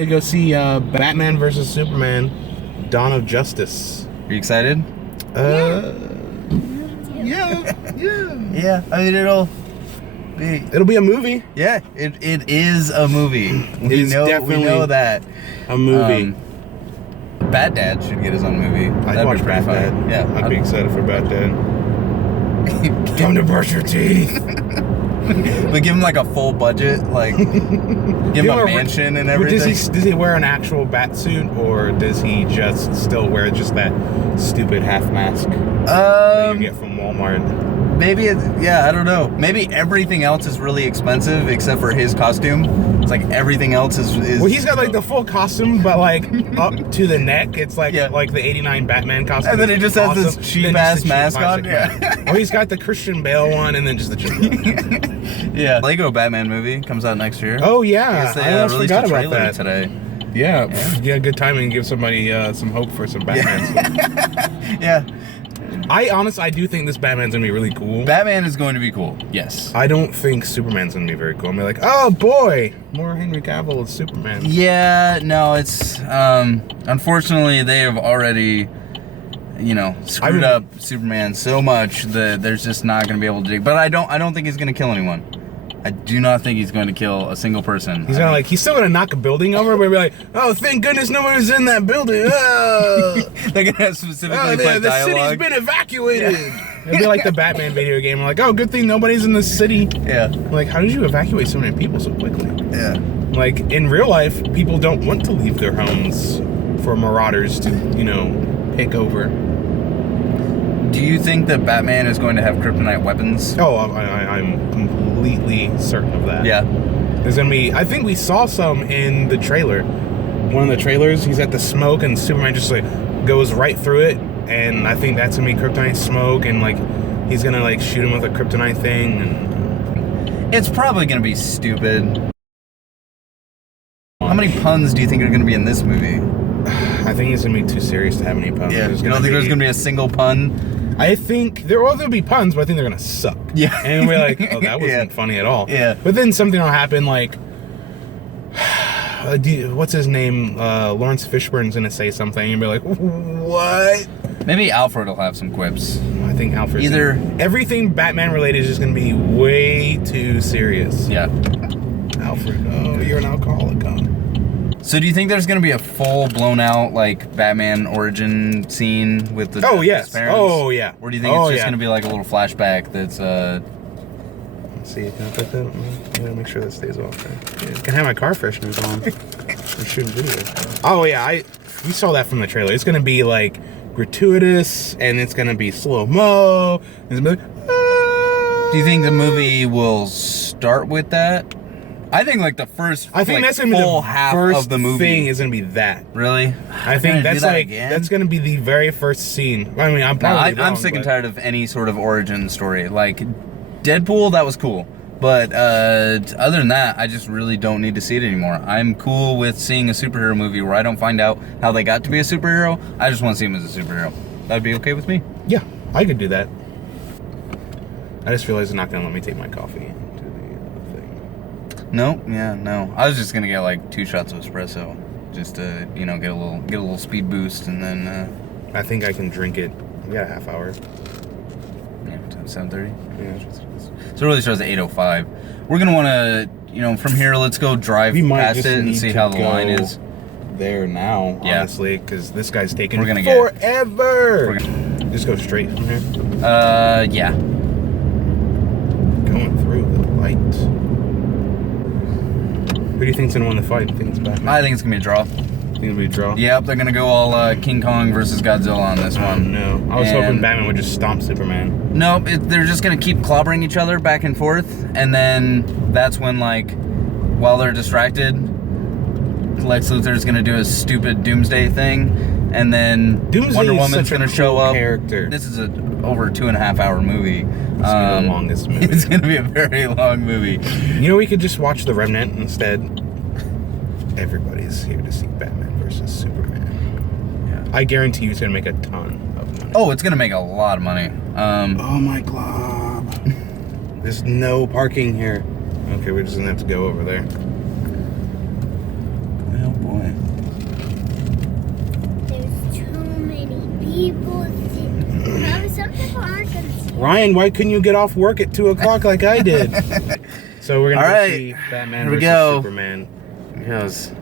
To go see Batman versus Superman, Dawn of Justice. Are you excited? Yeah. Yeah, I mean it'll It'll be a movie. Yeah, it is a movie. We It's know definitely that. A movie. Bad Dad should get his own movie. I'd watch pretty Bad fun. Dad. Yeah, I'd be excited for Bad Dad. Time to brush your teeth. But give him like a full budget, like give him a mansion and everything. Does he wear an actual bat suit, or does he just still wear just that stupid half mask that you get from Walmart? Maybe I don't know. Maybe everything else is really expensive except for his costume. It's like everything else is well, he's got like the full costume, but like up to the neck. It's like like the '89 Batman costume. And then it just has this cheap ass mask on. Yeah. Oh, he's got the Christian Bale one, and then just the cheap one. Yeah. Lego Batman movie comes out next year. Oh yeah, They I almost forgot about that today. Yeah, good timing. Give somebody some hope for some Batman. Yeah. I do think this Batman's gonna be really cool. Batman is going to be cool. Yes. I don't think Superman's gonna be very cool. I'm gonna be like, oh boy, more Henry Cavill as Superman. Yeah, no, it's unfortunately they have already, screwed up Superman so much that there's just not gonna be able to do. But I don't think he's gonna kill anyone. I do not think he's going to kill a single person. He's he's still gonna knock a building over, but be like, oh, thank goodness no one was in that building. Oh. They're gonna specifically play the dialogue. city's been evacuated. Yeah. It'd be like the Batman video game. Like, oh, good thing nobody's in the city. Yeah. Like, how did you evacuate so many people so quickly? Yeah. Like, in real life, people don't want to leave their homes for marauders to, pick over. Do you think that Batman is going to have kryptonite weapons? Oh, I'm completely certain of that. Yeah. There's gonna be. I think we saw some in the trailer. One of the trailers, he's at the smoke, and Superman just like goes right through it, and I think that's gonna be kryptonite smoke, and like he's gonna like shoot him with a kryptonite thing. And it's probably gonna be stupid. How many puns do you think are gonna be in this movie? I think it's gonna be too serious to have any puns. Yeah. You don't think there's gonna be a single pun? I think there'll be puns, but I think they're gonna suck. Yeah. And we're like, oh, that wasn't funny at all. Yeah. But then something will happen, like, what's his name? Lawrence Fishburne's gonna say something, and be like, what? Maybe Alfred will have some quips. I think Alfred. Everything Batman related is just gonna be way too serious. Yeah. Alfred, oh, you're an alcoholic, huh? So do you think there's gonna be a full blown out like Batman origin scene with the yes. his parents? Oh yeah. Or do you think it's just gonna be like a little flashback that's Let's see, can I put that on? Yeah, make sure that stays off there. Yeah, I can have my car fresheners on. I'm shooting video. Oh yeah, we saw that from the trailer. It's gonna be like gratuitous, and it's gonna be slow-mo. It's gonna be like, Do you think the movie will start with that? I think like the first I think that's gonna be full the half first of the movie thing is gonna be that. Really? I think that's gonna be the very first scene. I mean, I'm sick and tired of any sort of origin story. Like Deadpool, that was cool. But other than that, I just really don't need to see it anymore. I'm cool with seeing a superhero movie where I don't find out how they got to be a superhero. I just want to see him as a superhero. That'd be okay with me. Yeah, I could do that. I just realized they're not gonna let me take my coffee. No, yeah, no. I was just gonna get like 2 shots of espresso, just to get a little speed boost, and then. I think I can drink it. We got a half hour. Yeah, 7:30. Yeah. So it really starts at 8:05. We're gonna want to, from here, let's go drive past it and see how the line is. There now, yeah. Honestly, because this guy's taking forever. Just go straight from here. Yeah. Going through the light. Who do you think's gonna win the fight? You think it's Batman? I think it's gonna be a draw. Think it'll be a draw? Yep, they're gonna go all King Kong versus Godzilla on this one. No, I was hoping Batman would just stomp Superman. No, they're just gonna keep clobbering each other back and forth, and then that's when, like, while they're distracted, Lex Luthor's gonna do a stupid Doomsday thing, and then Wonder Woman's gonna show up. Character. This is over a 2.5-hour movie. It's gonna be the longest movie. It's gonna be a very long movie. We could just watch The Remnant instead. Everybody's here to see Batman versus Superman. Yeah. I guarantee you it's gonna make a ton of money. Oh, it's gonna make a lot of money. Oh my god. There's no parking here. Okay, we're just gonna have to go over there. Oh boy. people see. No, some people aren't gonna see. Ryan, why couldn't you get off work at 2 o'clock like I did? So we're gonna All go right. see Batman Here we versus go. Superman. Here goes.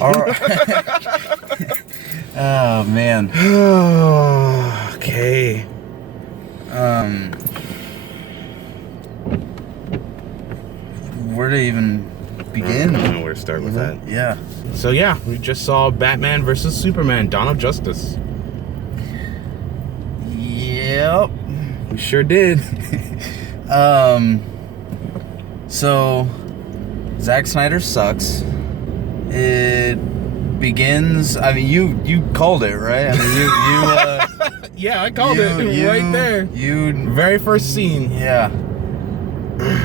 All right. Oh man. Okay. Where to even I begin? don't know where to start with that. Yeah. So yeah, we just saw Batman versus Superman, Dawn of Justice. Yep. We sure did. So Zack Snyder sucks. It begins. I mean, you called it, right? I mean, Yeah, I called it right there. You Very first scene. yeah.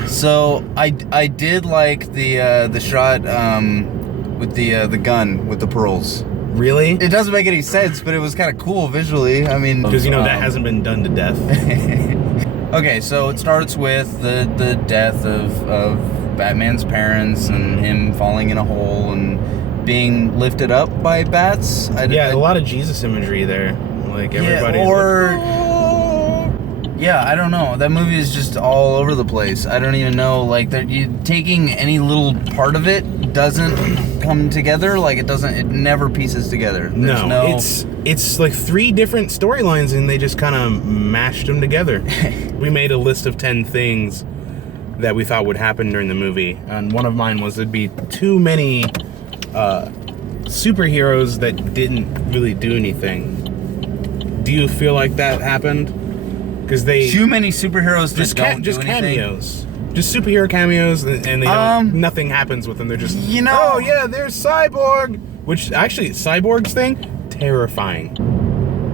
So I did like the shot with the gun with the pearls. Really? It doesn't make any sense, but it was kind of cool visually. I mean, Because you know that hasn't been done to death. Okay, so it starts with the death of Batman's parents and him falling in a hole and being lifted up by bats. Yeah, a lot of Jesus imagery there. Like everybody. Yeah, I don't know. That movie is just all over the place. I don't even know. Like, taking any little part of it doesn't come together. Like, it never pieces together. There's No, it's like 3 different storylines and they just kind of mashed them together. We made a list of 10 things that we thought would happen during the movie, and one of mine was there'd be too many superheroes that didn't really do anything. Do you feel like that happened? Because they too many superheroes that don't just do anything. cameos, just superhero cameos, and they don't, nothing happens with them. They're just oh yeah, there's Cyborg, which actually Cyborg's thing terrifying.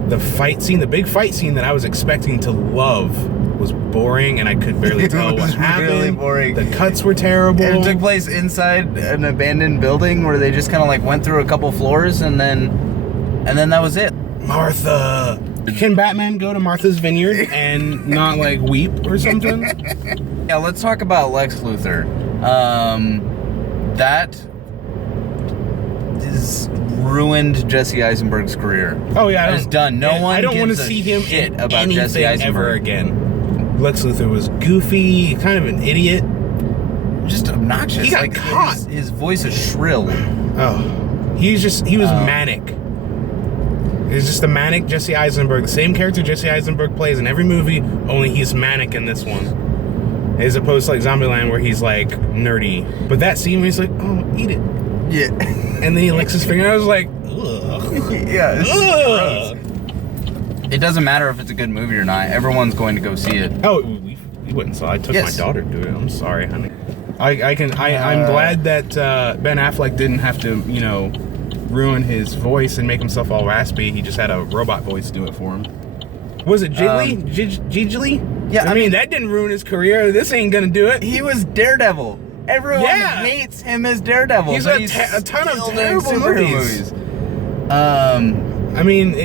The fight scene, the big fight scene that I was expecting to love, was boring, and I could barely tell what happened. Really boring. The cuts were terrible. It took place inside an abandoned building where they just kind of like went through a couple floors and then that was it. Martha. Can Batman go to Martha's Vineyard and not like weep or something? Yeah, let's talk about Lex Luthor. That is ruined Jesse Eisenberg's career. Oh yeah, It's done. No one. I don't want to gives a see him shit in about Jesse anything ever Eisenberg again. Lex Luthor was goofy, kind of an idiot. Just obnoxious. He got like, caught. His voice is shrill. Oh, he was manic. He's just a manic Jesse Eisenberg, the same character Jesse Eisenberg plays in every movie, only he's manic in this one. As opposed to like Zombieland where he's like nerdy. But that scene where he's like, oh, eat it. Yeah. And then he licks his finger, and I was like, ugh. Yeah. Ugh. It doesn't matter if it's a good movie or not. Everyone's going to go see it. Oh, we went and saw it. I took Yes. my daughter to it. I'm sorry, honey. I'm glad that Ben Affleck didn't have to, ruin his voice and make himself all raspy. He just had a robot voice do it for him. Was it Jiggly? Jiggly? Yeah, I mean, that didn't ruin his career. This ain't gonna do it. He was Daredevil. Everyone hates him as Daredevil. He's but a ton of still doing terrible superhero movies. movies. I mean,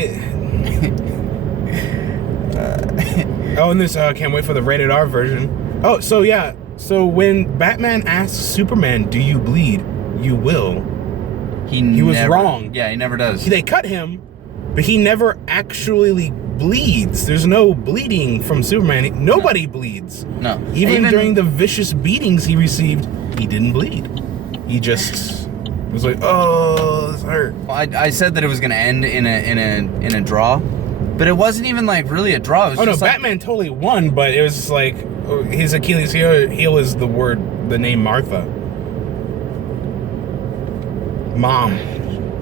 oh, and this can't wait for the rated R version. Oh, so yeah. So when Batman asks Superman, "Do you bleed?" You will. He was wrong. Yeah, he never does. They cut him, but he never actually bleeds. There's no bleeding from Superman. Nobody bleeds. No. Even during the vicious beatings he received, he didn't bleed. He just was like, "Oh, this hurt." I said that it was going to end in a draw, but it wasn't even like really a draw. It was Oh no, just like, Batman totally won, but it was just like his Achilles heel is the name Martha. Mom.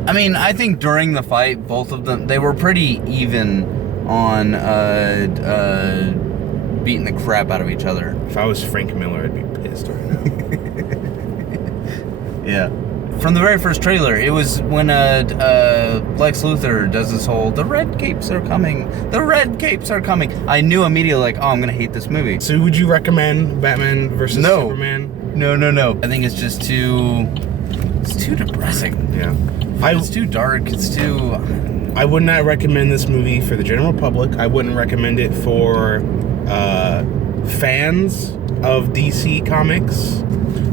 I mean, I think during the fight, both of them, they were pretty even on beating the crap out of each other. If I was Frank Miller, I'd be pissed right now. Yeah. From the very first trailer, it was when Lex Luthor does this whole, the red capes are coming, the red capes are coming. I knew immediately, like, oh, I'm going to hate this movie. So would you recommend Batman versus Superman? No. I think it's just it's too depressing. Yeah. It's too dark. It's too... I would not recommend this movie for the general public. I wouldn't recommend it for fans of DC Comics,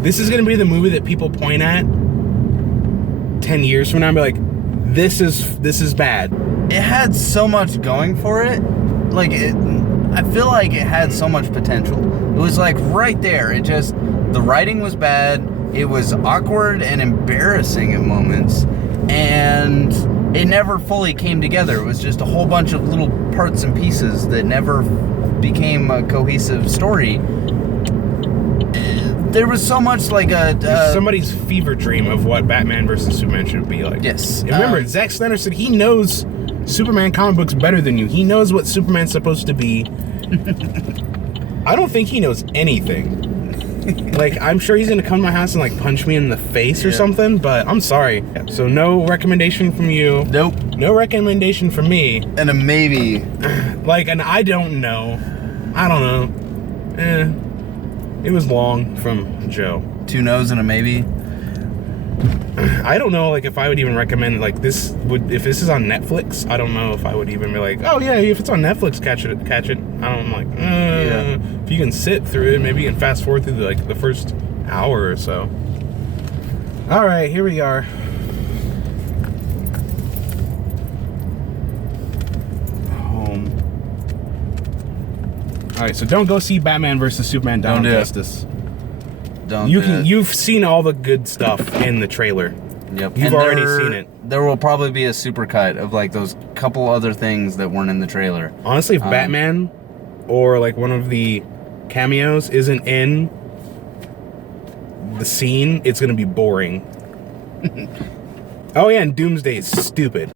this is gonna be the movie that people point at 10 years from now and be like, this is bad. It had so much going for it. Like, I feel like it had so much potential. It was like right there. The writing was bad. It was awkward and embarrassing at moments. And it never fully came together. It was just a whole bunch of little parts and pieces that never became a cohesive story. There was so much like somebody's fever dream of what Batman versus Superman should be like. Yes. And remember, Zack Snyder said he knows Superman comic books better than you. He knows what Superman's supposed to be. I don't think he knows anything. Like, I'm sure he's gonna come to my house and like punch me in the face or something, but I'm sorry. So no recommendation from you. Nope. No recommendation from me. And a maybe. Like, and I don't know. It was long from Joe. 2 no's and a maybe. I don't know, like, if I would even recommend, like, if this is on Netflix, I don't know if I would even be like, oh yeah, if it's on Netflix, catch it. I'm like, if you can sit through it, maybe you can fast forward through the first hour or so. All right, here we are. Home. All right, so don't go see Batman versus Superman: Dawn of Justice. You've seen all the good stuff in the trailer. Yep. You've already seen it. There will probably be a supercut of like those couple other things that weren't in the trailer. Honestly, if Batman or like one of the cameos isn't in the scene, it's gonna be boring. Oh yeah, and Doomsday is stupid.